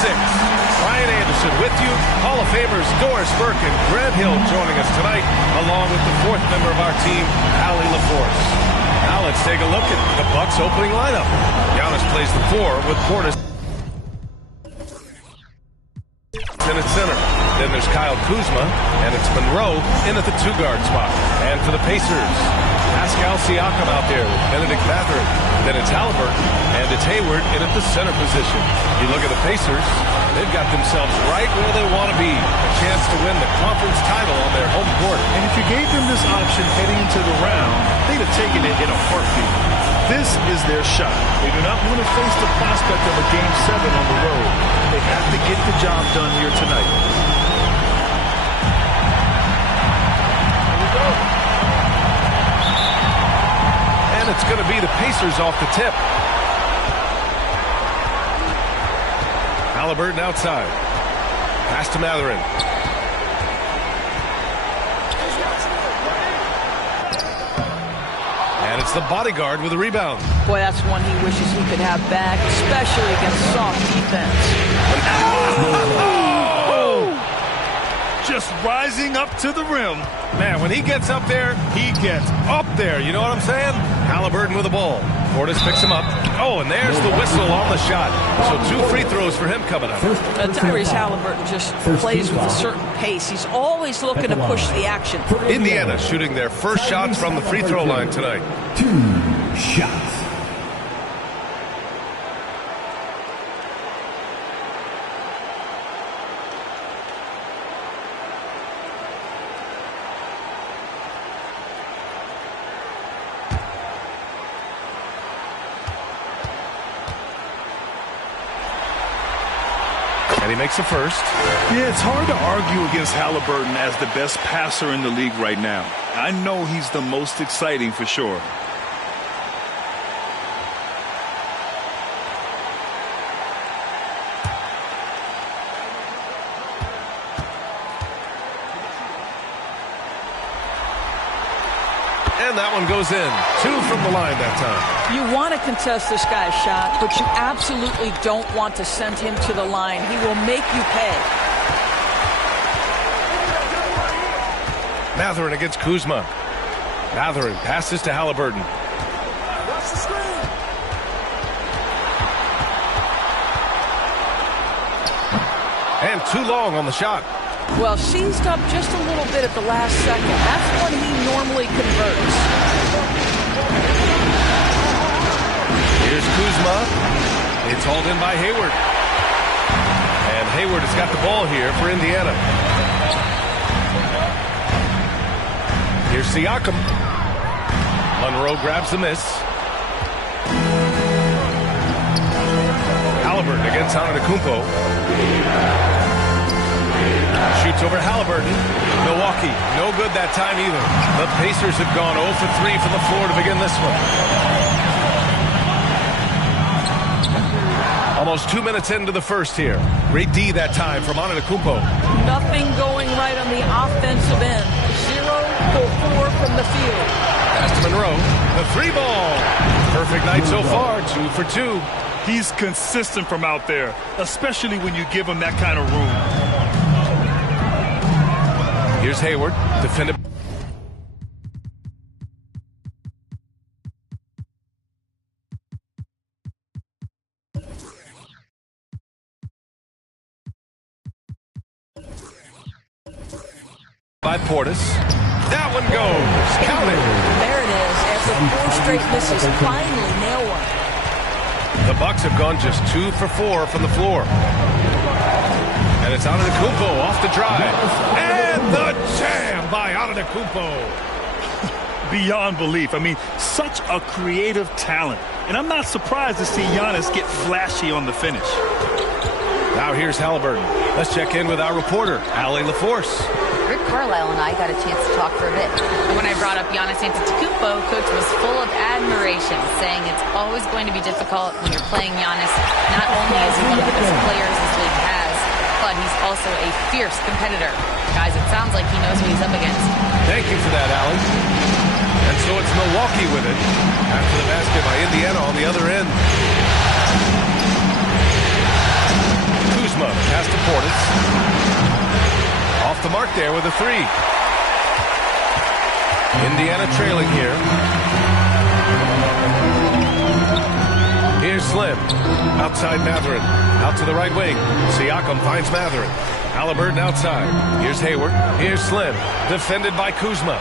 6. Ryan Anderson with you. Hall of Famers Doris Burke and Grant Hill joining us tonight, along with the 4th member of our team, Allie LaForce. Now let's take a look at the Bucks' opening lineup. Giannis plays the 4 with Portis in at center. Then there's Kyle Kuzma, and it's Monroe in at the 2-guard spot. And for the Pacers, Pascal Siakam out there with Benedict Mathurin. Then it's Halliburton, and it's Hayward in at the center position. You look at the Pacers, they've got themselves right where they want to be. A chance to win the conference title on their home court. And if you gave them this option heading into the round, they'd have taken it in a heartbeat. This is their shot. They do not want to face the prospect of a Game 7 on the road. They have to get the job done here tonight. And it's going to be the Pacers off the tip. Halliburton outside. Pass to Mathurin. And it's the bodyguard with a rebound. Boy, that's one he wishes he could have back, especially against soft defense. Oh! Just rising up to the rim. Man, when he gets up there, he gets up there. You know what I'm saying? Halliburton with the ball. Portis picks him up. Oh, and there's the whistle on the shot. So 2 free throws for him coming up. Tyrese Halliburton just plays with a certain pace. He's always looking to push the action. Indiana shooting their first shots from the free throw line tonight. 2 shots. And he makes the first. Yeah, it's hard to argue against Halliburton as the best passer in the league right now. I know he's the most exciting for sure. And that one goes in. 2 from the line that time. You want to contest this guy's shot, but you absolutely don't want to send him to the line. He will make you pay. Mathurin against Kuzma. Mathurin passes to Halliburton. And too long on the shot. Well, seized up just a little bit at the last second. That's when he normally converts. Here's Kuzma. It's hauled in by Hayward. And Hayward has got the ball here for Indiana. Here's Siakam. Monroe grabs the miss. Halliburton against Antetokounmpo. Shoots over Halliburton. Milwaukee, no good that time either. The Pacers have gone 0 for 3 from the floor to begin this one. Almost 2 minutes into the first here. Great D that time from Antetokounmpo. Nothing going right on the offensive end. 0 for 4 from the field. Pass to Monroe. The 3-ball. Perfect night so far. 2 for 2. He's consistent from out there, especially when you give him that kind of room. Here's Hayward, defended. By Portis. That one goes. Count it. There it is. After 4 straight misses, finally nail one. The Bucks have gone just 2 for 4 from the floor. And it's Antetokounmpo off the drive. And the jam by Antetokounmpo. Beyond belief. I mean, such a creative talent. And I'm not surprised to see Giannis get flashy on the finish. Now here's Halliburton. Let's check in with our reporter, Allie LaForce. Rick Carlisle and I got a chance to talk for a bit. And when I brought up Giannis Antetokounmpo, Coach was full of admiration, saying it's always going to be difficult when you're playing Giannis. Not only is he one of the best players this league has, but he's also a fierce competitor. Guys, it sounds like he knows what he's up against. Thank you for that, Allie. And so it's Milwaukee with it. After the basket by Indiana on the other end. start there with a 3. Indiana trailing here. Here's Slim. Outside Matherin. Out to the right wing. Siakam finds Matherin. Halliburton outside. Here's Hayward. Here's Slim. Defended by Kuzma.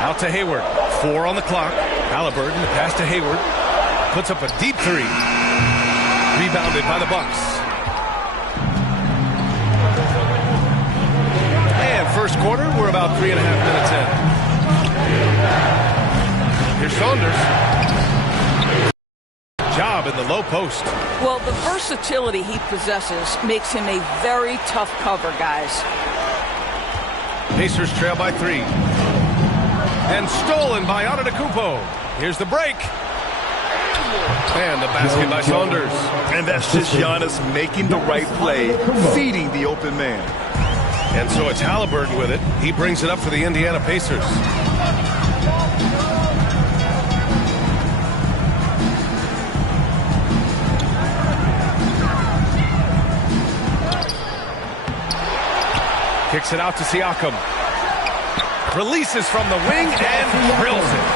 Out to Hayward. 4 on the clock. Halliburton, the pass to Hayward. Puts up a deep 3. Rebounded by the Bucks. And first quarter, we're about 3.5 minutes in. Here's Saunders. Job in the low post. Well, the versatility he possesses makes him a very tough cover, guys. Pacers trail by 3. And stolen by Antetokounmpo. Here's the break. And the basket by Saunders. And that's just Giannis making the right play, feeding the open man. And so it's Halliburton with it. He brings it up for the Indiana Pacers. Kicks it out to Siakam. Releases from the wing and drills it.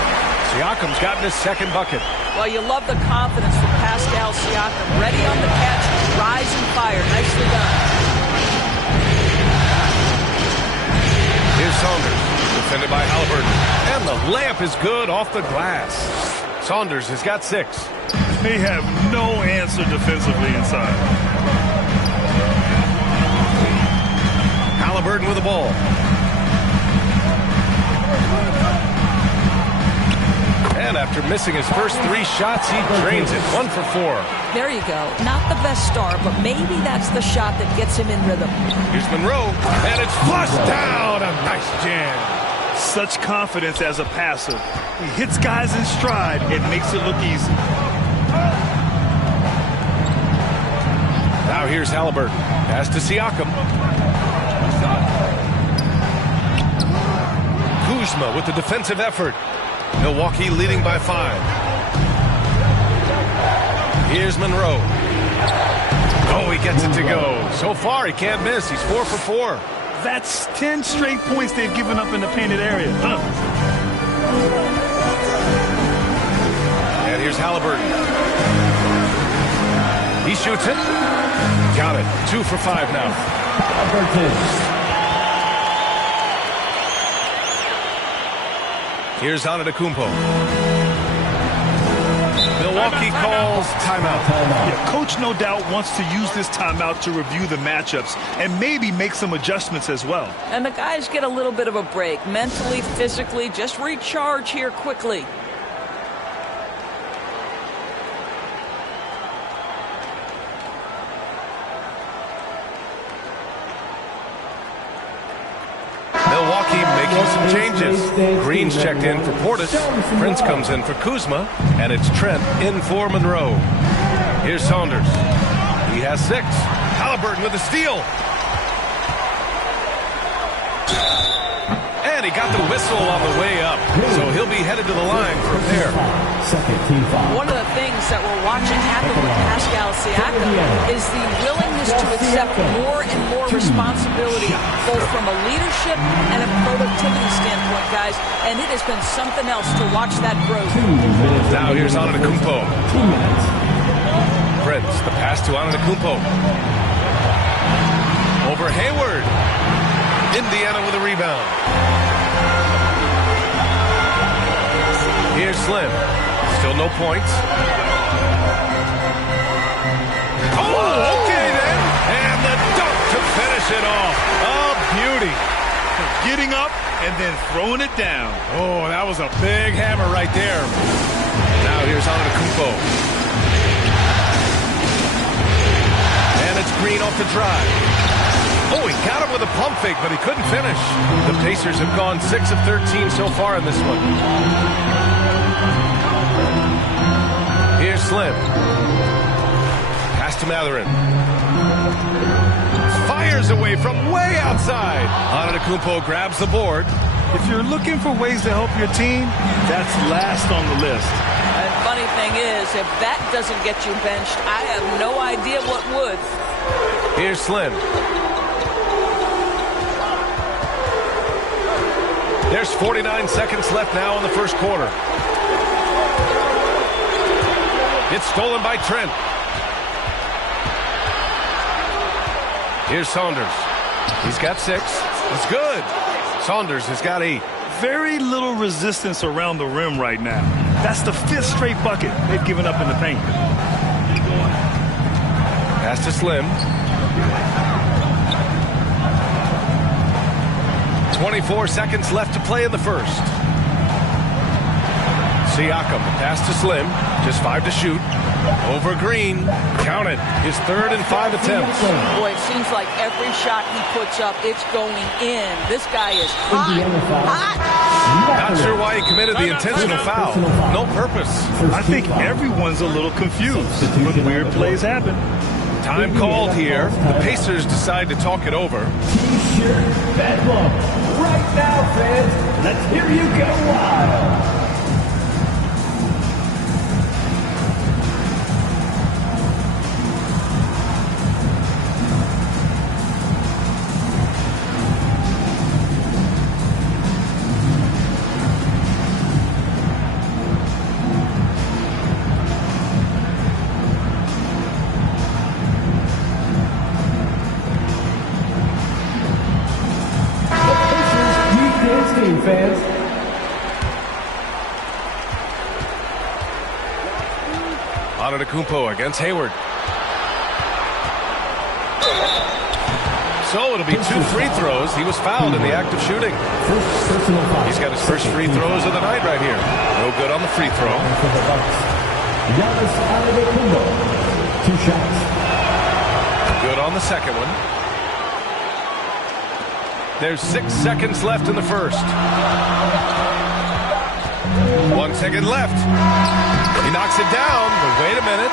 Siakam's gotten his second bucket. Well, you love the confidence from Pascal Siakam. Ready on the catch, rise and fire. Nicely done. Here's Saunders, defended by Halliburton. And the layup is good off the glass. Saunders has got 6. They have no answer defensively inside. Halliburton with the ball. And after missing his first 3 shots, he drains it. 1 for 4. There you go. Not the best start, but maybe that's the shot that gets him in rhythm. Here's Monroe, and it's flushed down. A nice jam. Such confidence as a passer. He hits guys in stride and makes it look easy. Now here's Halliburton. Pass to Siakam. Kuzma with the defensive effort. Milwaukee leading by 5. Here's Monroe. Oh, he gets it to go. So far, he can't miss. He's 4 for 4. That's 10 straight points they've given up in the painted area. And here's Halliburton. He shoots it. Got it. 2 for 5 now. Here's Antetokounmpo. Milwaukee calls timeout. Yeah, coach no doubt wants to use this timeout to review the matchups and maybe make some adjustments as well. And the guys get a little bit of a break. Mentally, physically, just recharge here quickly. Milwaukee making some changes. Green's checked in for Portis. Prince comes in for Kuzma. And it's Trent in for Monroe. Here's Saunders. He has 6. Halliburton with the steal. And he got the whistle on the way up. So he'll be headed to the line for a pair. One of the things that we're watching happen with Pascal Siakam is the willingness to accept more and more responsibility, both from a leadership and a productivity standpoint, guys. And it has been something else to watch that growth. Now here's Antetokounmpo. Prince, the pass to Antetokounmpo. Over Hayward. Indiana with a rebound. Here's Slim. Still no points. Oh, okay then. And the dunk to finish it off. A beauty. Getting up and then throwing it down. Oh, that was a big hammer right there. Now here's Antetokounmpo. And it's Green off the drive. Oh, he got him with a pump fake, but he couldn't finish. The Pacers have gone 6 of 13 so far in this one. Here's Slim. Pass to Matherin. Fires away from way outside. Antetokounmpo grabs the board. If you're looking for ways to help your team, that's last on the list. And funny thing is, if that doesn't get you benched, I have no idea what would. Here's Slim. There's 49 seconds left now in the first quarter. It's stolen by Trent. Here's Saunders. He's got 6. It's good. Saunders has got 8. Very little resistance around the rim right now. That's the 5th straight bucket they've given up in the paint. Pass to Slim. 24 seconds left to play in the first. Siakam, pass to Slim. Just 5 to shoot. Over Green. Count it. His 3rd and 5 attempts. Boy, it seems like every shot he puts up, it's going in. This guy is hot. Hot. Not sure why he committed the intentional foul. No purpose. I think everyone's a little confused, but weird plays happen. Time called here. The Pacers decide to talk it over. T-shirt bedlam. Right now, fans. Let's hear you go wild. Fans. Antetokounmpo against Hayward. So it'll be 2 free throws. He was fouled in the act of shooting. He's got his first free throws of the night right here. No good on the free throw. Antetokounmpo, 2 shots. Good on the second one. There's 6 seconds left in the first. 1 second left. He knocks it down, but wait a minute.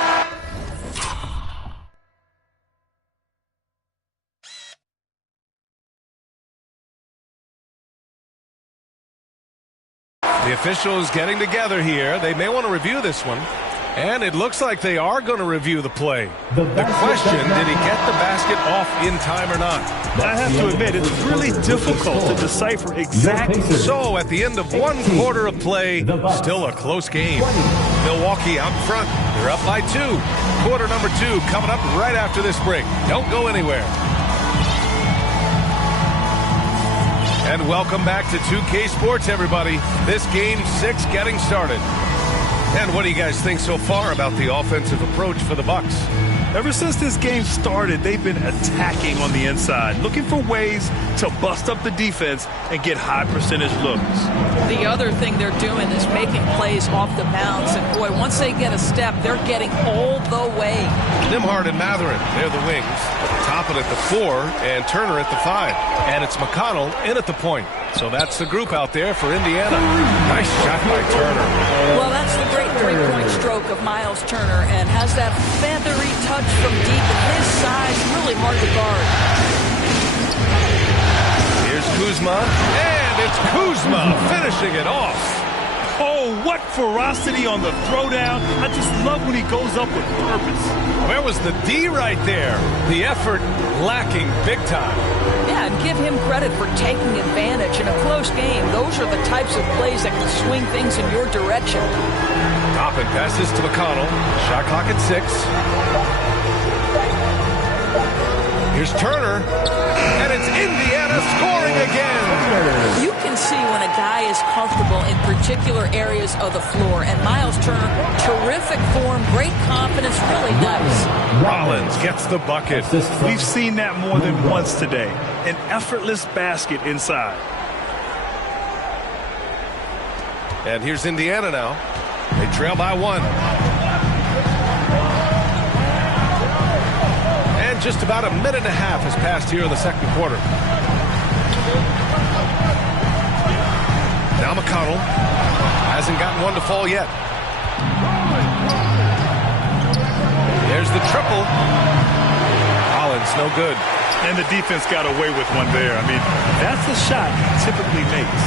The officials getting together here. They may want to review this one. And it looks like they are going to review the play. The question, did he get the basket off in time or not? I have to admit, it's really difficult to decipher exactly. So at the end of 1 quarter of play, still a close game. Milwaukee out front. They're up by 2. Quarter number 2 coming up right after this break. Don't go anywhere. And welcome back to 2K Sports, everybody. This game 6 getting started. And what do you guys think so far about the offensive approach for the Bucks? Ever since this game started, they've been attacking on the inside, looking for ways to bust up the defense and get high percentage looks. The other thing they're doing is making plays off the bounce. And, boy, once they get a step, they're getting all the way. Nembhard and Mathurin, they're the wings. Toppin at the 4 and Turner at the 5. And it's McConnell in at the point. So that's the group out there for Indiana. Nice shot by Turner. Well, that's the great three-point stroke of Miles Turner, and has that feathery touch from deep, and his size really hard to guard. Here's Kuzma, and it's Kuzma finishing it off. Oh, what ferocity on the throwdown. I just love when he goes up with purpose. Where was the D right there? The effort lacking big time. Yeah, and give him credit for taking advantage in a close game. Those are the types of plays that can swing things in your direction. Toppin passes to McConnell. Shot clock at 6. Here's Turner, and it's Indiana scoring again. You can see when a guy is comfortable in particular areas of the floor, and Miles Turner, terrific form, great confidence, really nice. Rollins gets the bucket. We've seen that more than once today. An effortless basket inside. And here's Indiana now. They trail by 1. And just about a minute and a half has passed here in the second quarter. Now McConnell hasn't gotten one to fall yet. There's the triple. Rollins, no good. And the defense got away with one there. I mean, that's the shot he typically makes.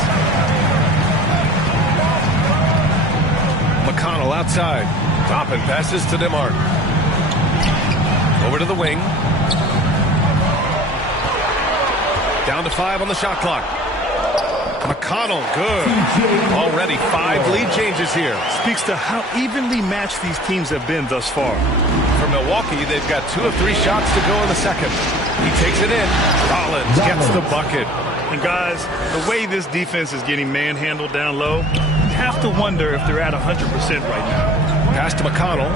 McConnell outside. Toppin passes to Nembhard. Over to the wing. Down to 5 on the shot clock. McConnell, good. Already 5 lead changes here. Speaks to how evenly matched these teams have been thus far. For Milwaukee, they've got 2 of 3 shots to go in the second. He takes it in. Rollins gets the bucket. And guys, the way this defense is getting manhandled down low, you have to wonder if they're at 100% right now. Pass to McConnell.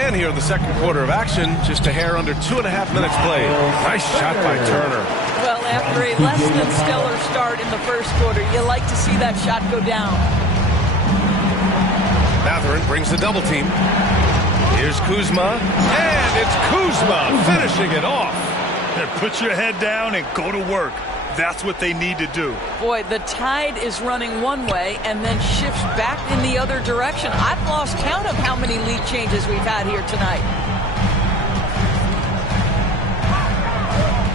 And here in the second quarter of action, just a hair under 2.5 minutes played. Nice shot by Turner. Well, after a less than stellar start in the first quarter, you like to see that shot go down. Mathurin brings the double team. Here's Kuzma, and it's Kuzma finishing it off. And put your head down and go to work. That's what they need to do. Boy, the tide is running one way and then shifts back in the other direction. I've lost count of how many lead changes we've had here tonight.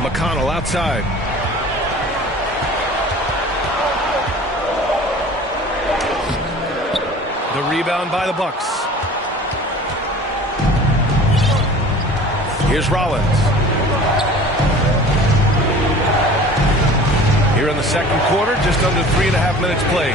McConnell outside. The rebound by the Bucks. Here's Rollins. Here in the second quarter, just under 3.5 minutes played.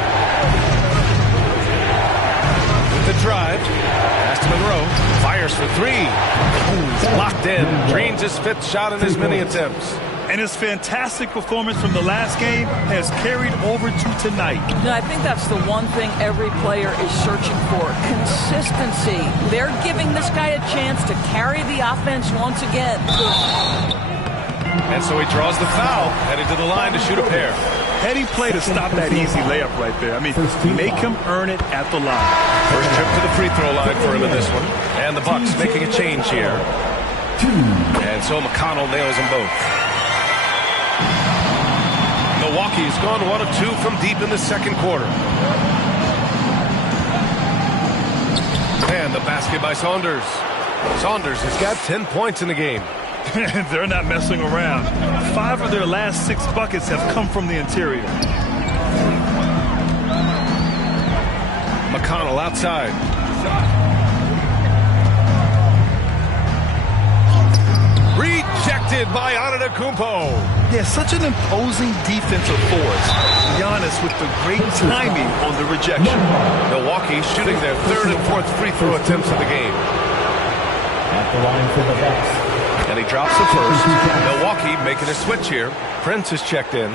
With the drive, pass to Monroe, fires for 3. He's locked in, drains his 5th shot in as many attempts. And his fantastic performance from the last game has carried over to tonight. No, I think that's the one thing every player is searching for, consistency. They're giving this guy a chance to carry the offense once again. And so he draws the foul, headed to the line to shoot a pair. Heady play to stop that easy layup right there. I mean, make him earn it at the line. First trip to the free throw line for him in this one. And the Bucks making a change here. And so McConnell nails them both. Milwaukee's gone 1 of 2 from deep in the second quarter. And the basket by Saunders. Saunders has got 10 points in the game. They're not messing around. 5 of their last 6 buckets have come from the interior. McConnell outside. Rejected by Antetokounmpo. Yeah, such an imposing defensive force. Giannis with the great timing on the rejection. Milwaukee shooting their 3rd and 4th free throw attempts of the game. At the line for the Bucks. And he drops the first. Milwaukee making a switch here. Prince is checked in.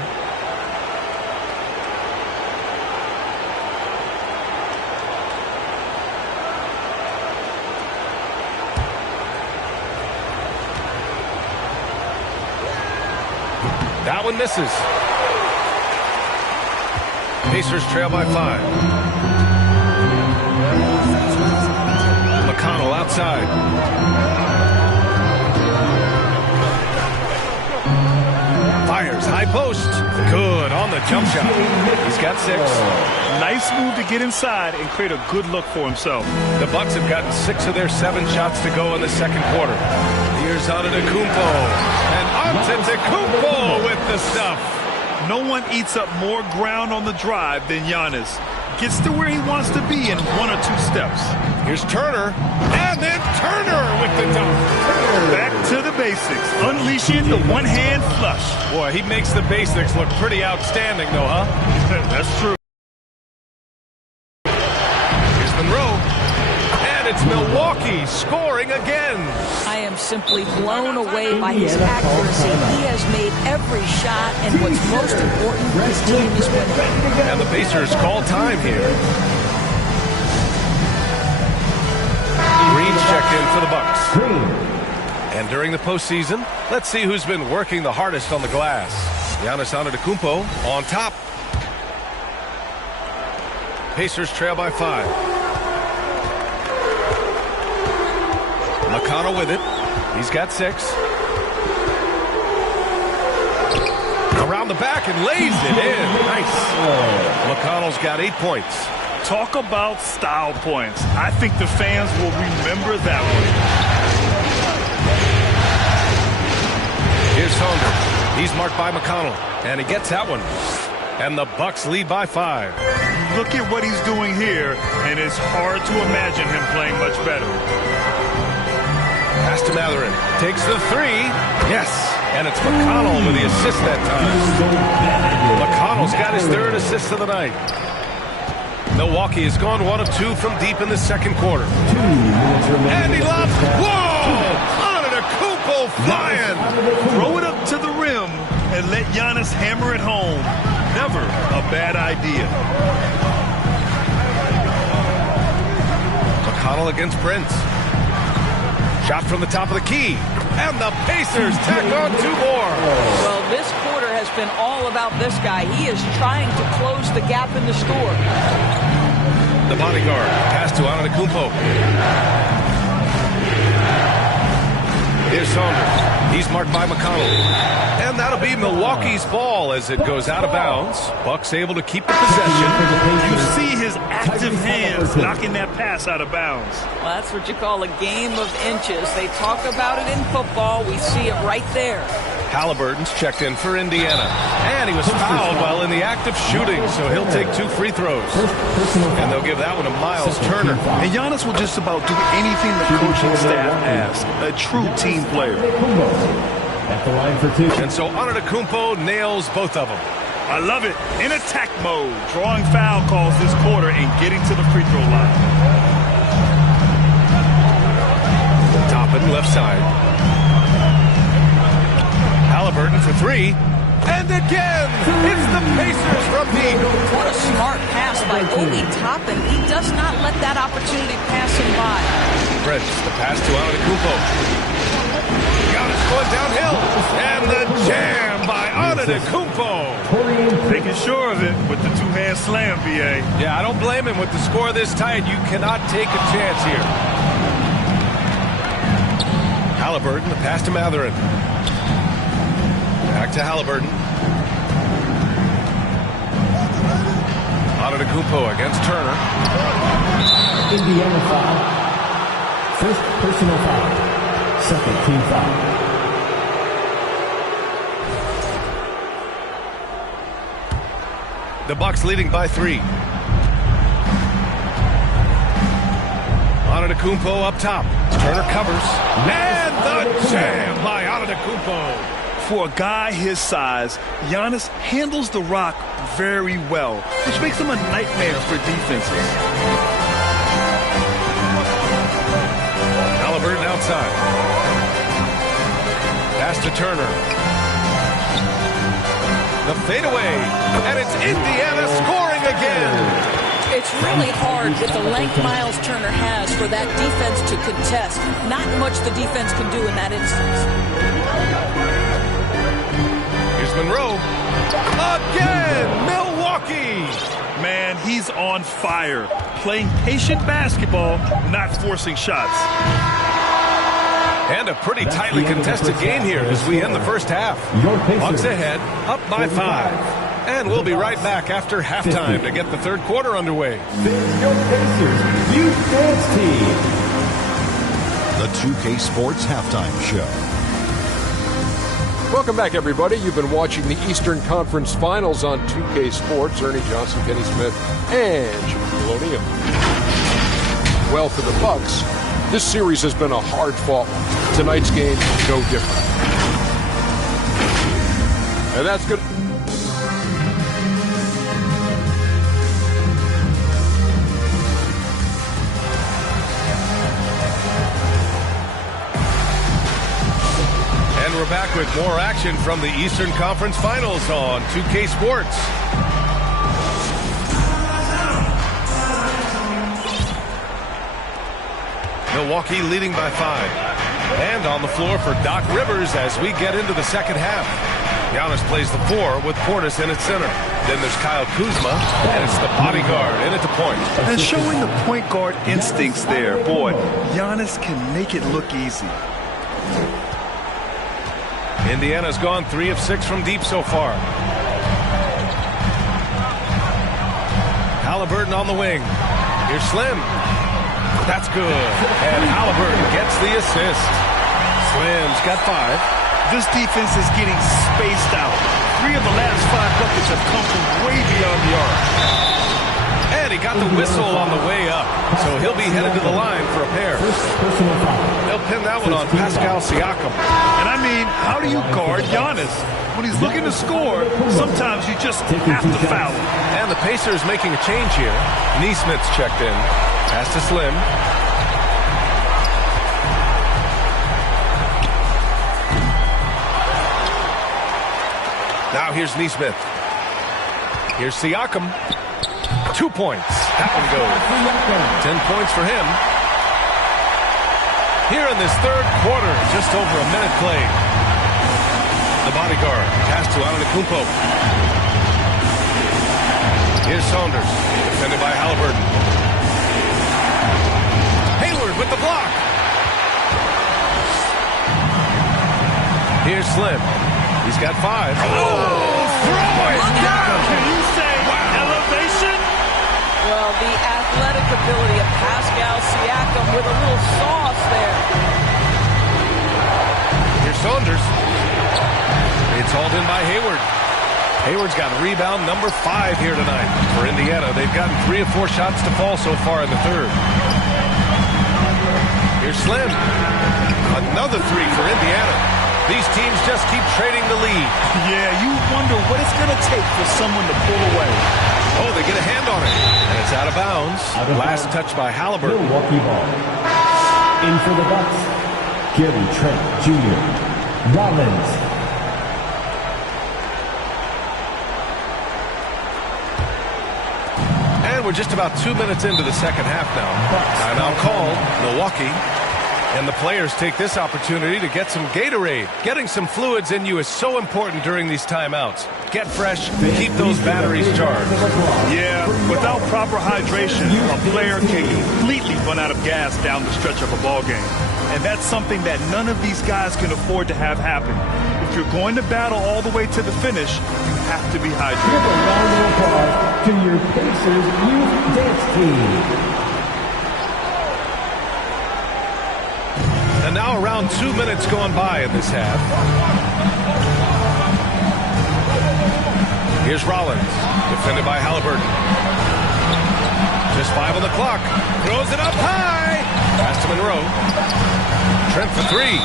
That one misses. Pacers trail by 5. McConnell outside. Fires, high post. Good on the jump shot. He's got 6. Nice move to get inside and create a good look for himself. The Bucks have gotten 6 of their 7 shots to go in the second quarter. Here's Antetokounmpo. And Antetokounmpo with the stuff. No one eats up more ground on the drive than Giannis. Gets to where he wants to be in 1 or 2 steps. Here's Turner. And then Turner with the dunk. Back to the basics. Unleashing the one-hand flush. Boy, he makes the basics look pretty outstanding, though, huh? That's true. Here's Monroe. And it's Milwaukee scoring again. I am simply blown away by his accuracy. He has made every shot, and what's most important, his team is winning. And the Pacers call time here. Green's checked in for the Bucks. And during the postseason, let's see who's been working the hardest on the glass. Giannis Antetokounmpo on top. Pacers trail by 5. McConnell with it. He's got 6. Around the back and lays it in. Nice. McConnell's got 8 points. Talk about style points. I think the fans will remember that one. Here's Saunders. He's marked by McConnell. And he gets that one. And the Bucks lead by 5. Look at what he's doing here, and it's hard to imagine him playing much better. Pass to Mathurin. Takes the 3. Yes. And it's McConnell with the assist that time. McConnell's got his third assist of the night. Milwaukee has gone 1 of 2 from deep in the second quarter. And he lobs. Whoa! Antetokounmpo flying. Throw it up to the rim and let Giannis hammer it home. Never a bad idea. McConnell against Prince. Shot from the top of the key. And the Pacers tack on 2 more. Well, this quarter has been all about this guy. He is trying to close the gap in the score. The bodyguard. Pass to Antetokounmpo. Here's Saunders. He's marked by McConnell. And that'll be Milwaukee's ball as it goes out of bounds. Bucks able to keep the possession. You see his active hands knocking that pass out of bounds. Well, that's what you call a game of inches. They talk about it in football. We see it right there. Halliburton's checked in for Indiana. And he was fouled while in the act of shooting, so he'll take 2 free throws. And they'll give that one to Miles Turner. And Giannis will just about do anything the coaching staff asks. A true team player. At the line for 2. And so Antetokounmpo nails both of them. I love it. In attack mode. Drawing foul calls this quarter and getting to the free throw line. Toppin left side. Halliburton for 3. And again, it's the Pacers from deep. What a smart pass by Obi Toppin. He does not let that opportunity pass him by. Prince, the pass to Antetokounmpo. Giannis going downhill. And the jam by Antetokounmpo. Making sure of it with the 2-hand slam, B.A. Yeah, I don't blame him. With the score this tight, you cannot take a chance here. Halliburton, the pass to Mathurin. Back to Halliburton. Antetokounmpo against Turner. Indiana foul. First personal foul. Second team foul. The Bucks leading by 3. Antetokounmpo up top. Turner covers. And the jam by Antetokounmpo. For a guy his size, Giannis handles the rock very well, which makes him a nightmare for defenses. Halliburton outside. Pass to Turner. The fadeaway. And it's Indiana scoring again. It's really hard with the length Miles Turner has for that defense to contest. Not much the defense can do in that instance. Here's Monroe. Again, Milwaukee. Man, he's on fire. Playing patient basketball, not forcing shots. And a pretty tightly contested game here as we end the first half. Bucks ahead, up by 5. And we'll be right back after halftime to get the third quarter underway. There's your Pacers Youth Dance Team. The 2K Sports Halftime Show. Welcome back, everybody. You've been watching the Eastern Conference Finals on 2K Sports. Ernie Johnson, Kenny Smith, and Shaquille O'Neal. Well, for the Bucks, this series has been a hard-fought one. Tonight's game, no different. And that's good. And we're back with more action from the Eastern Conference Finals on 2K Sports. Milwaukee leading by 5. And on the floor for Doc Rivers as we get into the second half. Giannis plays the 4 with Portis in at center. Then there's Kyle Kuzma, and it's the bodyguard in at the point. And showing the point guard instincts there. Boy, Giannis can make it look easy. Indiana's gone 3 of 6 from deep so far. Halliburton on the wing. Here's Slim. That's good. And Halliburton gets the assist. Slim's got 5. This defense is getting spaced out. 3 of the last 5 buckets have come from way beyond the arc. And he got the whistle on the way up. So he'll be headed to the line for a pair. First personal foul. They'll pin that one on Pascal Siakam. And I mean, how do you guard Giannis? When he's looking to score, sometimes you just have to foul him. And the Pacers making a change here. Neesmith's checked in. Pass to Slim. Now here's Neesmith. Here's Siakam. 2 points. That one goes. 10 points for him. Here in this third quarter, just over a minute played. The bodyguard. Pass to Antetokounmpo. Here's Saunders. Defended by Halliburton. Hayward with the block. Here's Slim. He's got 5. Oh, throw it down. Can you say elevation? Well, the athletic ability of Pascal Siakam with a little sauce there. Here's Saunders. It's hauled in by Hayward. Hayward's got rebound number 5 here tonight for Indiana. They've gotten 3 of 4 shots to fall so far in the third. Here's Slim. Another 3 for Indiana. These teams just keep trading the lead. Yeah, you wonder what it's going to take for someone to pull away. Oh, they get a hand on it. And it's out of bounds. Last touch by Halliburton. Milwaukee ball. In for the Bucks, Gary Trent Jr. Rollins. And we're just about 2 minutes into the second half now. Timeout called. Milwaukee. And the players take this opportunity to get some Gatorade. Getting some fluids in you is so important during these timeouts. Get fresh, keep those batteries charged. Yeah, without proper hydration, a player can completely run out of gas down the stretch of a ball game. And that's something that none of these guys can afford to have happen. If you're going to battle all the way to the finish, you have to be hydrated. Give a round of applause to your Pacers youth dance team. And now around 2 minutes gone by in this half. Here's Rollins, defended by Halliburton. Just 5 on the clock. Throws it up high. Pass to Monroe. Trent for 3.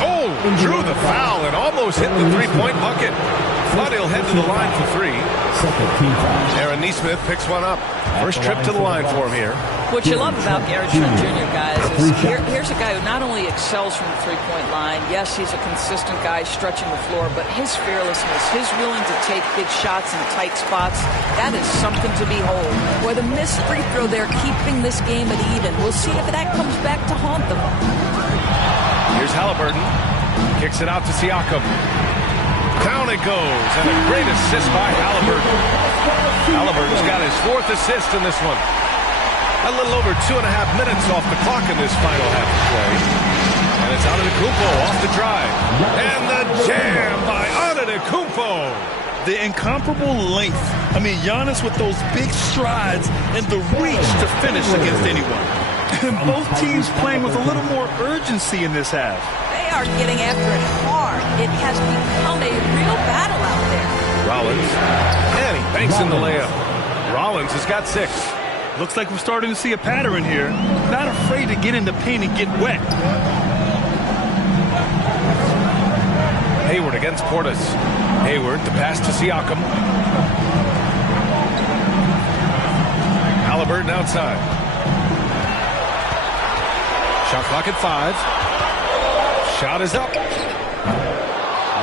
Oh, drew the foul and almost hit the three-point bucket. Thought he'll head to the line for 3. Aaron Neesmith picks one up. First trip to the line for him here. What you love about Gary Trent Jr., guys, is here's a guy who not only excels from the three-point line, yes, he's a consistent guy stretching the floor, but his fearlessness, his willing to take big shots in tight spots, that is something to behold. Boy, the missed free throw there keeping this game at even. We'll see if that comes back to haunt them. Here's Halliburton. Kicks it out to Siakam. Down it goes, and a great assist by Halliburton. Halliburton's got his 4th assist in this one. A little over 2.5 minutes off the clock in this final half of play. And it's Antetokounmpo off the drive. And the jam by Antetokounmpo. The incomparable length. I mean, Giannis with those big strides and the reach to finish against anyone. And both teams playing with a little more urgency in this half. They are getting after it hard. It has become a real battle out there. Rollins. And he banks in the layup. Rollins has got 6. Looks like we're starting to see a pattern here. Not afraid to get in the paint and get wet. Hayward against Portis. Hayward, the pass to Siakam. Halliburton outside. Shot clock at 5. Shot is up.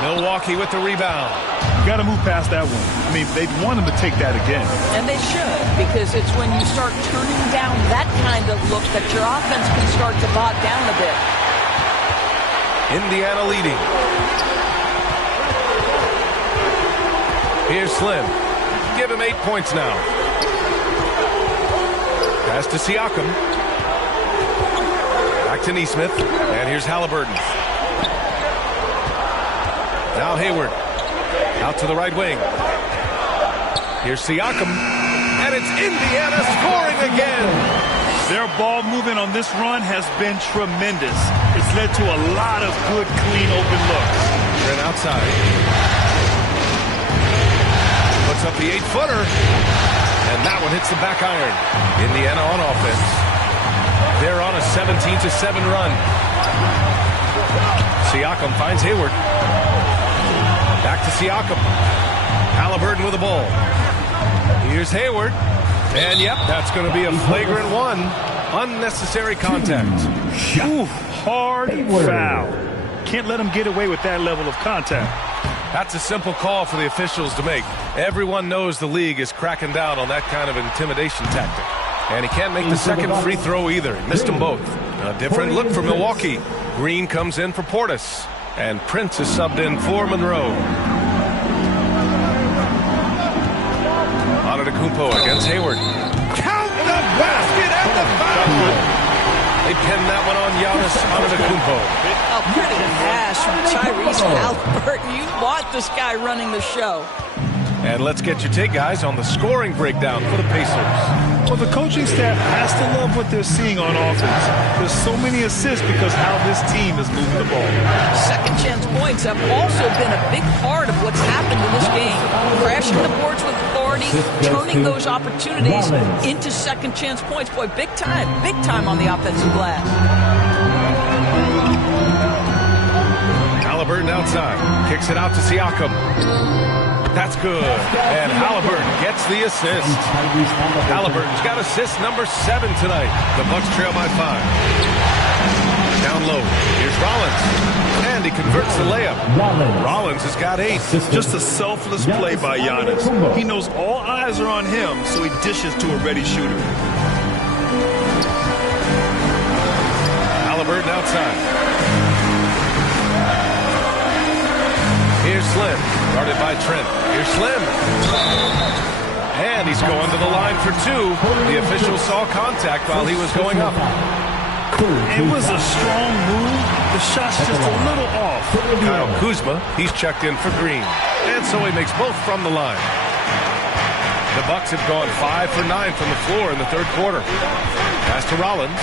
Milwaukee with the rebound. You got to move past that one. I mean, they'd want him to take that again. And they should, because it's when you start turning down that kind of look that your offense can start to bog down a bit. Indiana leading. Here's Slim. Give him 8 points now. Pass to Siakam. Back to Neesmith. And here's Halliburton. Now Hayward. Out to the right wing. Here's Siakam. And it's Indiana scoring again. Their ball movement on this run has been tremendous. It's led to a lot of good, clean, open looks. Trent outside. Puts up the 8-footer. And that one hits the back iron. Indiana on offense. They're on a 17-7 run. Siakam finds Hayward. Back to Siakam. Halliburton with the ball. Here's Hayward. And, yep, that's going to be a flagrant one. Unnecessary contact. Ooh, hard foul. Can't let him get away with that level of contact. That's a simple call for the officials to make. Everyone knows the league is cracking down on that kind of intimidation tactic. And he can't make the second free throw either. He missed them both. A different look for Milwaukee. Green comes in for Portis. And Prince is subbed in for Monroe. Antetokounmpo against Hayward. Count the basket and the foul! They pinned that one on Giannis Antetokounmpo. A pretty pass from Tyrese Halliburton. You want this guy running the show. And let's get your take, guys, on the scoring breakdown for the Pacers. Well, the coaching staff has to love what they're seeing on offense. There's so many assists because how this team is moving the ball. Second chance points have also been a big part of what's happened in this game. Crashing the boards with authority, turning those opportunities into second chance points. Boy, big time on the offensive glass. Halliburton outside. Kicks it out to Siakam. That's good. And Halliburton gets the assist. Halliburton's got assist number 7 tonight. The Bucks trail by 5. Down low. Here's Rollins. And he converts the layup. Rollins has got 8. Just a selfless play by Giannis. He knows all eyes are on him, so he dishes to a ready shooter. Halliburton outside. Here's Slim, guarded by Trent. Here's Slim. And he's going to the line for 2. The official saw contact while he was going up. It was a strong move. The shot's just a little off. Kyle Kuzma, he's checked in for Green. And so he makes both from the line. The Bucks have gone 5 for 9 from the floor in the third quarter. Pass to Rollins.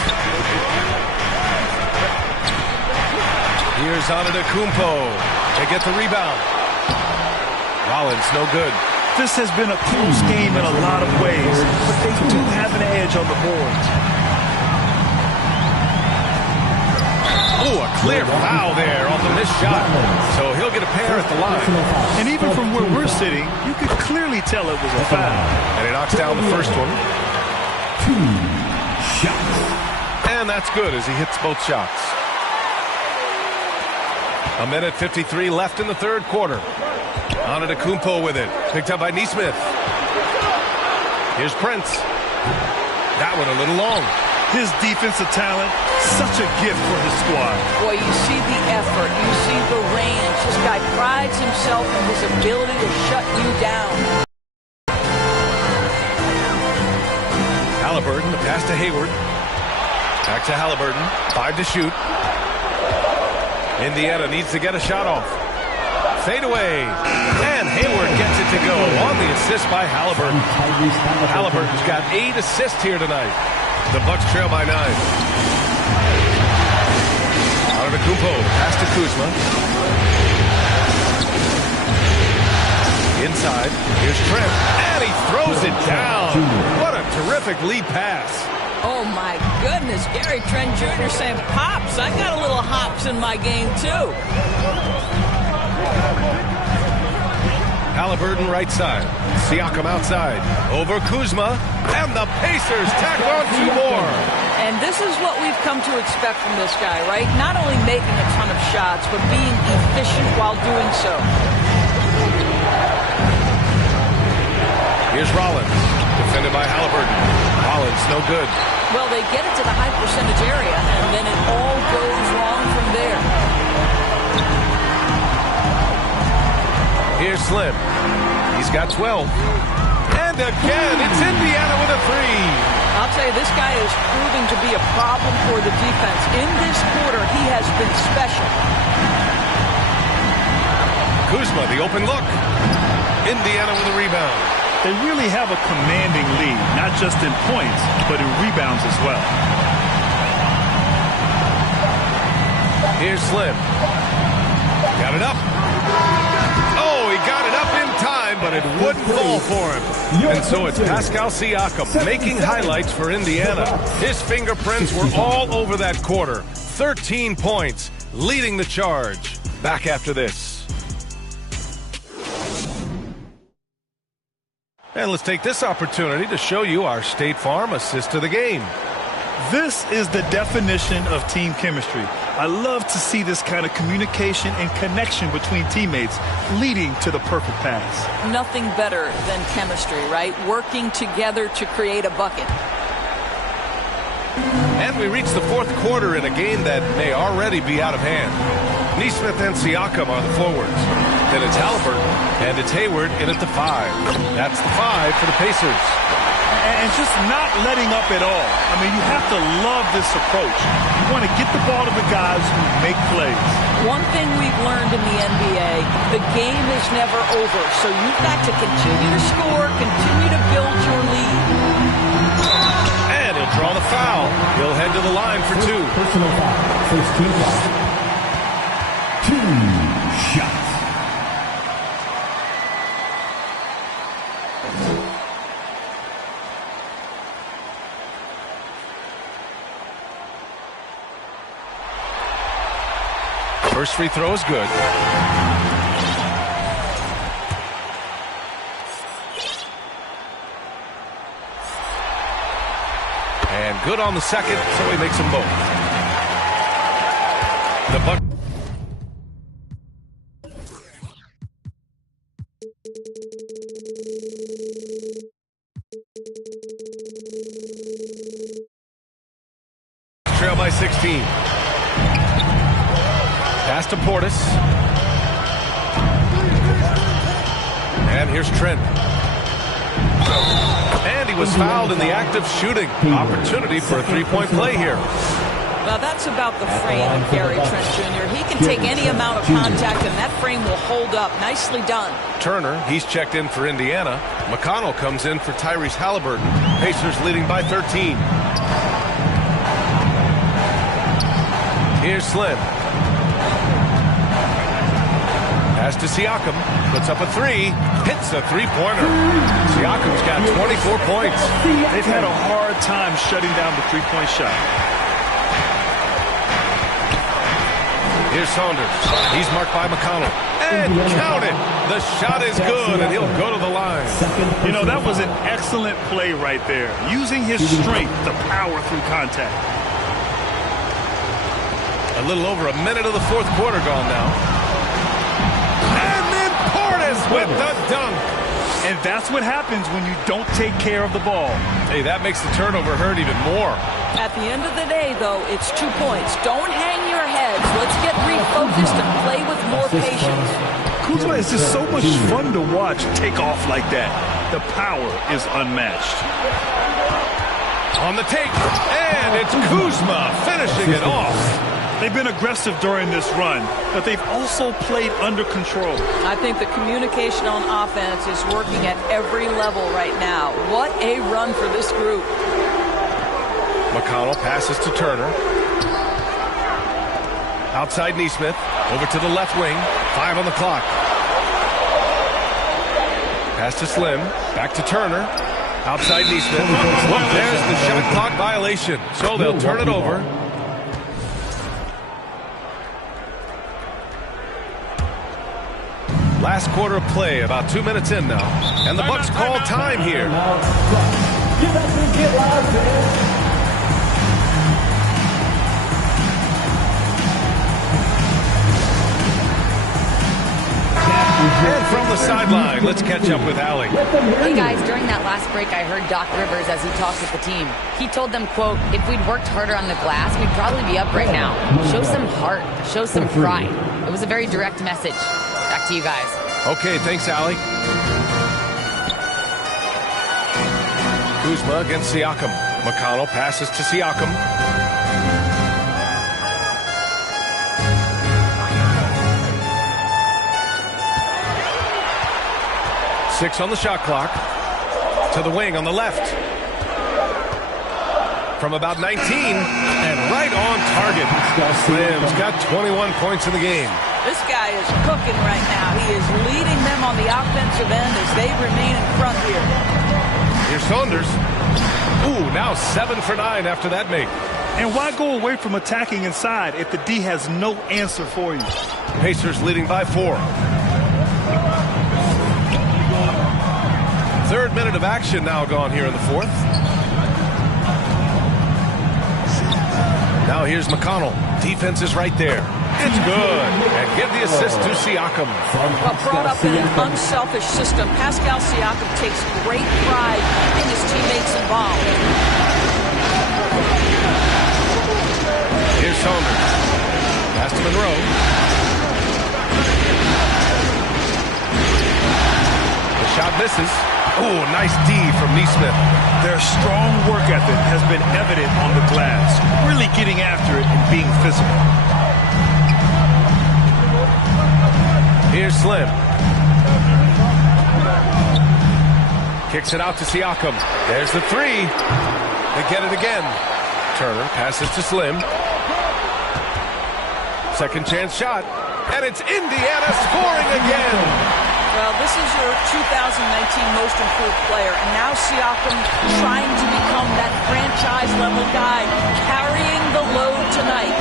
Here's Antetokounmpo. They get the rebound. Rollins, no good. This has been a close game in a lot of ways, but they do have an edge on the boards. Oh, a clear foul there on the missed shot. So he'll get a pair at the line. And even from where we're sitting, you could clearly tell it was a foul. And he knocks down the first one. 2 shots. And that's good as he hits both shots. A minute 53 left in the third quarter. Antetokounmpo with it. Picked up by Nesmith. Here's Prince. That one a little long. His defensive talent, such a gift for his squad. Boy, you see the effort. You see the range. This guy prides himself in his ability to shut you down. Halliburton, the pass to Hayward. Back to Halliburton. 5 to shoot. Indiana needs to get a shot off. Fade away. And Hayward gets it to go on the assist by Halliburton. Halliburton's got 8 assists here tonight. The Bucks trail by 9. Antetokounmpo, pass to Kuzma. Inside. Here's Trent. And he throws it down. What a terrific lead pass. Oh, my goodness. Gary Trent Jr. saying, Pops, I got a little hops in my game, too. Halliburton right side. Siakam outside. Over Kuzma. And the Pacers tack on 2 more. And this is what we've come to expect from this guy, right? Not only making a ton of shots, but being efficient while doing so. Here's Rollins. Defended by Halliburton. Rollins, no good. Well, they get it to the high percentage area, and then it all goes wrong from there. Here's Slim. He's got 12. And again, it's Indiana with a 3. I'll tell you, this guy is proving to be a problem for the defense. In this quarter, he has been special. Kuzma, the open look. Indiana with a rebound. They really have a commanding lead, not just in points, but in rebounds as well. Here's Slim. Got it up. Oh, he got it up in time, time, but it wouldn't fall for him. And so it's Pascal Siakam making highlights for Indiana. His fingerprints were all over that quarter. 13 points, leading the charge. Back after this. And let's take this opportunity to show you our State Farm assist to the game. This is the definition of team chemistry. I love to see this kind of communication and connection between teammates leading to the perfect pass. Nothing better than chemistry, right? Working together to create a bucket. And we reach the fourth quarter in a game that may already be out of hand. Nesmith and Siakam are the forwards. Then it's Halliburton, and it's Hayward in at the 5. That's the 5 for the Pacers. And just not letting up at all. I mean, you have to love this approach. You want to get the ball to the guys who make plays. One thing we've learned in the NBA, the game is never over. So you've got to continue to score, continue to build your lead. And he'll draw the foul. He'll head to the line for 2. Personal foul. First team foul. 2 shots. First free throw is good. And good on the second, so he makes them both. The Buck. Trail by 16. Pass to Portis. And here's Trent. And he was fouled in the act of shooting. Opportunity for a three-point play here. Now that's about the frame of Gary Trent Jr. He can take any amount of contact and that frame will hold up. Nicely done. Turner, he's checked in for Indiana. McConnell comes in for Tyrese Halliburton. Pacers leading by 13. Here's Slim. Pass to Siakam, puts up a 3, hits a three-pointer. Siakam's got 24 points. They've had a hard time shutting down the three-point shot. Here's Saunders. He's marked by McConnell. And count it! The shot is good, and he'll go to the line. You know, that was an excellent play right there. Using his strength to power through contact. A little over a minute of the fourth quarter gone now. With the dunk. And that's what happens when you don't take care of the ball. Hey, that makes the turnover hurt even more. At the end of the day, though, it's 2 points. Don't hang your heads. Let's get refocused and play with more patience. Kuzma is just so much fun to watch take off like that. The power is unmatched. On the take, and it's Kuzma finishing it off. They've been aggressive during this run, but they've also played under control. I think the communication on offense is working at every level right now. What a run for this group. McConnell passes to Turner. Outside Nesmith, over to the left wing, 5 on the clock. Pass to Slim, back to Turner. Outside Nesmith. There's the shot clock violation, so they'll turn it over. Last quarter of play, about 2 minutes in now. And the Bucks call time here. And from the sideline, let's catch up with Allie. Hey guys, during that last break, I heard Doc Rivers as he talked with the team. He told them, quote, if we'd worked harder on the glass, we'd probably be up right now. Show some heart, show some pride. It was a very direct message. Back to you guys. Okay, thanks, Allie. Kuzma against Siakam. McConnell passes to Siakam. Six on the shot clock. To the wing on the left. From about 19 and right on target. Slim's got 21 points in the game. This guy is cooking right now. He is leading them on the offensive end as they remain in front here. Here's Saunders. Ooh, now 7 for 9 after that make. And why go away from attacking inside if the D has no answer for you? Pacers leading by 4. Third minute of action now gone here in the fourth. Now here's McConnell. Defense is right there. It's good. And give the assist to Siakam. Well, brought up in an unselfish system, Pascal Siakam takes great pride in his teammates involved. Here's Saunders. Pass to Monroe. The shot misses. Oh, nice D from Neesmith. Their strong work ethic has been evident on the glass, really getting after it and being physical. Here's Slim. Kicks it out to Siakam. There's the 3. They get it again. Turner passes to Slim. Second chance shot. And it's Indiana scoring again. Well, this is your 2019 most improved player, and now Siakam trying to become that franchise-level guy, carrying the load tonight.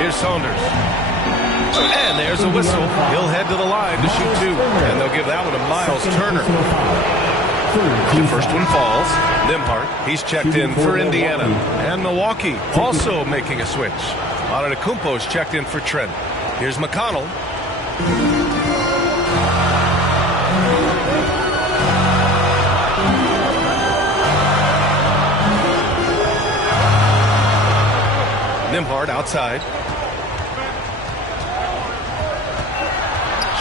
Here's Saunders. And there's a whistle. He'll head to the line to shoot 2, and they'll give that one to Miles Turner. The first one falls. Nembhard, he's checked in for Indiana. And Milwaukee also making a switch. Antetokounmpo's checked in for Trent. Here's McConnell. Nembhard outside.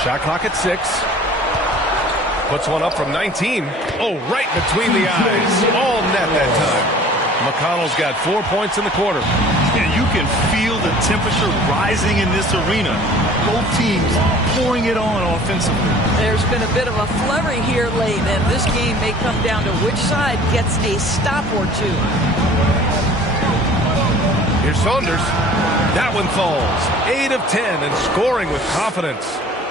Shot clock at 6. Puts one up from 19. Oh, right between the eyes. All net that time. McConnell's got 4 points in the quarter. And you can feel the temperature rising in this arena. Both teams pouring it on offensively. There's been a bit of a flurry here late, and this game may come down to which side gets a stop or 2. Here's Saunders. That one falls. 8 of 10 and scoring with confidence.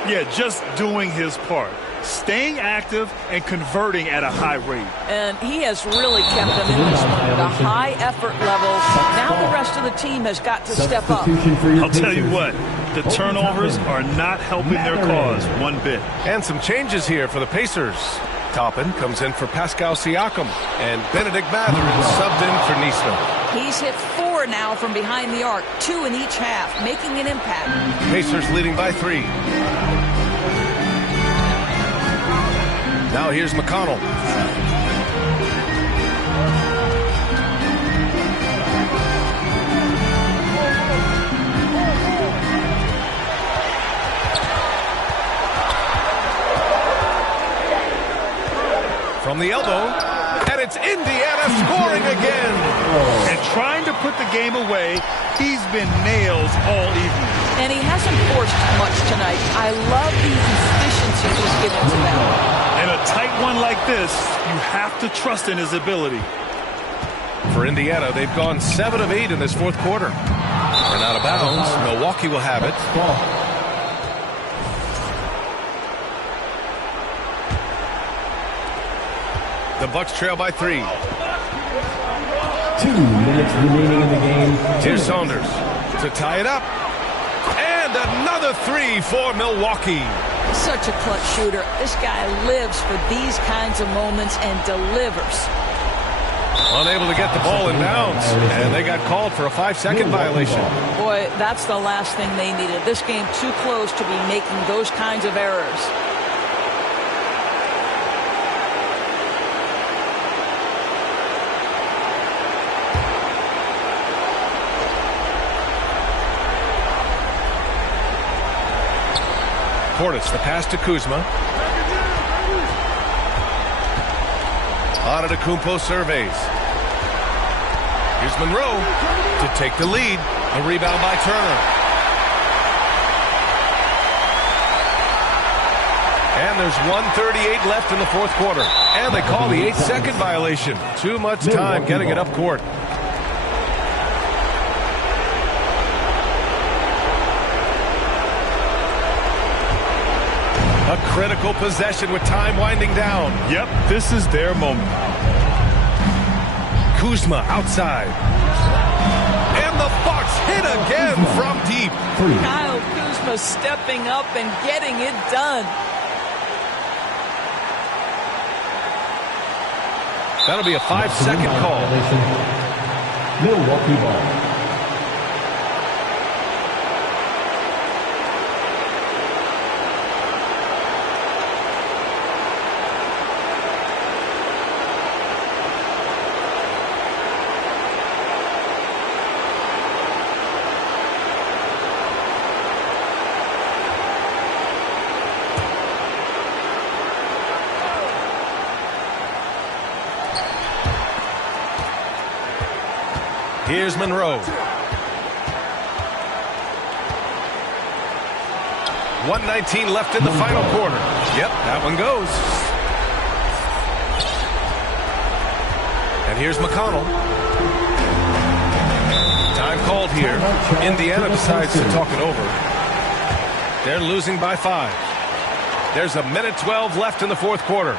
Yeah, just doing his part. Staying active and converting at a high rate. And he has really kept them in this one. The high effort level. Now the rest of the team has got to step up. I'll tell you what, the turnovers are not helping their cause one bit. And some changes here for the Pacers. Toppin comes in for Pascal Siakam, and Benedict Mather is subbed in for Neesmith. He's hit 4 now from behind the arc, 2 in each half, making an impact. Pacers leading by 3. Now here's McConnell. From the elbow, and it's Indiana scoring again. And trying to put the game away, he's been nailed all evening. And he hasn't forced much tonight. I love the efficiency he's given to them. In a tight one like this, you have to trust in his ability. For Indiana, they've gone 7 of 8 in this fourth quarter. And out of bounds, Milwaukee will have it. The Bucks trail by 3. 2 minutes remaining in the game. Here's Saunders to tie it up. And another 3 for Milwaukee. Such a clutch shooter. This guy lives for these kinds of moments and delivers. Unable to get the ball in bounds. And they got called for a 5-second violation. Boy, that's the last thing they needed. This game too close to be making those kinds of errors. Portis, the pass to Kuzma. Antetokounmpo surveys. Here's Monroe to take the lead. A rebound by Turner. And there's 1:38 left in the fourth quarter. And they call the 8-second violation. Too much time getting it up court. A critical possession with time winding down. Yep, this is their moment. Kuzma outside. And the Bucks hit again from deep. Kyle Kuzma stepping up and getting it done. That'll be a 5-second call. Milwaukee ball. Here's Monroe. 1:19 left in the final quarter. Yep, that one goes. And here's McConnell. Time called here. Indiana decides to talk it over. They're losing by 5. There's a minute 12 left in the fourth quarter.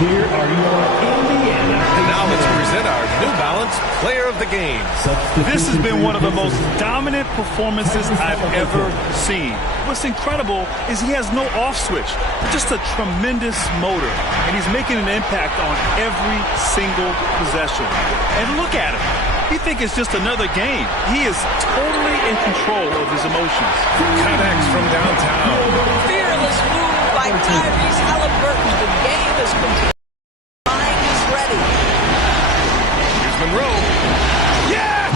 Here are your Indiana. And now let's present our New Balance Player of the Game. This has been one of the most dominant performances I've ever seen. What's incredible is he has no off switch, just a tremendous motor, and he's making an impact on every single possession. And look at him. You think it's just another game. He is totally in control of his emotions. Connects from downtown. Fearless move by Tyrese Halliburton. The game is complete. Mind is ready. Here's Monroe. Yes!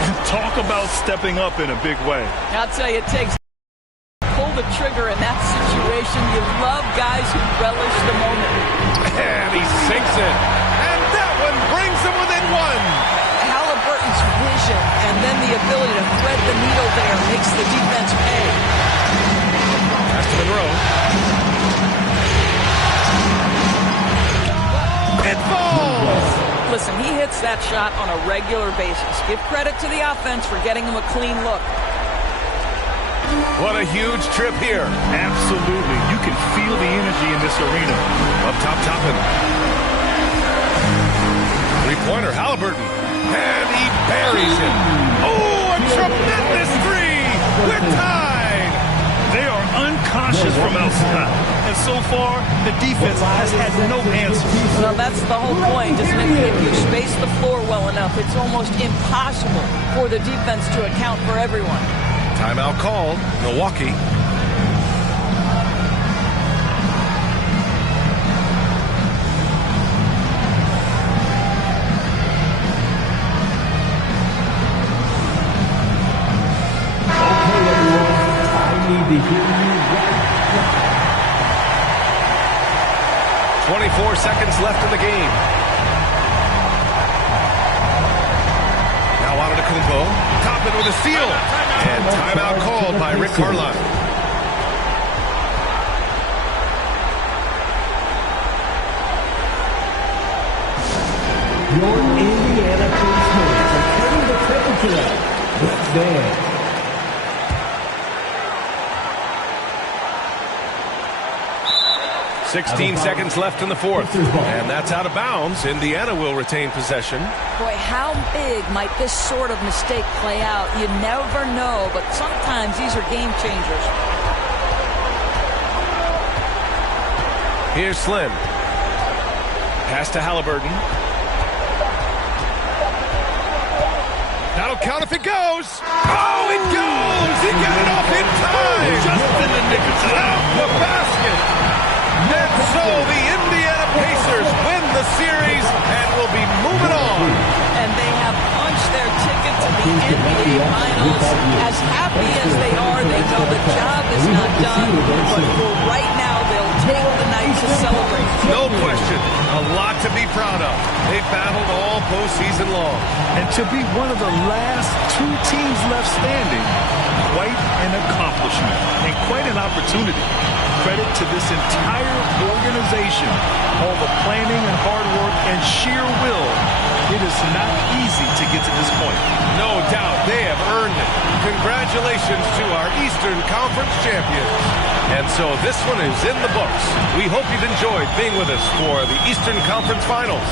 And talk about stepping up in a big way. I'll tell you, it takes pull the trigger in that situation. You love guys who relish the moment. And he sinks it. And that one brings him within 1. Halliburton's vision and then the ability to thread the needle there makes the defense pay. Pass to Monroe. It falls! Listen, he hits that shot on a regular basis. Give credit to the offense for getting him a clean look. What a huge trip here. Absolutely. You can feel the energy in this arena. Up top, Toppin. Three-pointer, Halliburton. And he buries it. Oh, a tremendous three! We're tied! They are unconscious from outside. And so far, the defense has had no answers. Well, that's the whole point, isn't it? If you space the floor well enough, it's almost impossible for the defense to account for everyone. Timeout called. Milwaukee. Okay, everyone. I need to hear you right. 24 seconds left in the game. Now on to Kumpo. Toppin with a steal. And timeout called by Rick Carlisle. Your Indiana Pacers are turning the temperature up. Let's dance. 16 seconds left in the fourth. And that's out of bounds. Indiana will retain possession. Boy, how big might this sort of mistake play out? You never know, but sometimes these are game changers. Here's Slim. Pass to Halliburton. That'll count if it goes. Oh, it goes! He got it off in time! Just in the nick of time. Out the basket! And so the Indiana Pacers win the series and will be moving on. And they have punched their ticket to the NBA Finals. As happy as they are, they know the job is not done. But for right now, they'll take the night to celebrate. No question. A lot to be proud of. They battled all postseason long. And to be one of the last 2 teams left standing, quite an accomplishment and quite an opportunity. Credit to this entire organization. All the planning and hard work and sheer will. It is not easy to get to this point. No doubt they have earned it. Congratulations to our Eastern Conference champions. And so this one is in the books. We hope you've enjoyed being with us for the Eastern Conference Finals.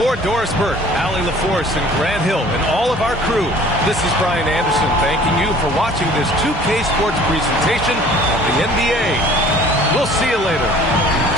For Doris Burke, Allie LaForce, and Grant Hill, and all of our crew, this is Brian Anderson thanking you for watching this 2K Sports presentation of the NBA. We'll see you later.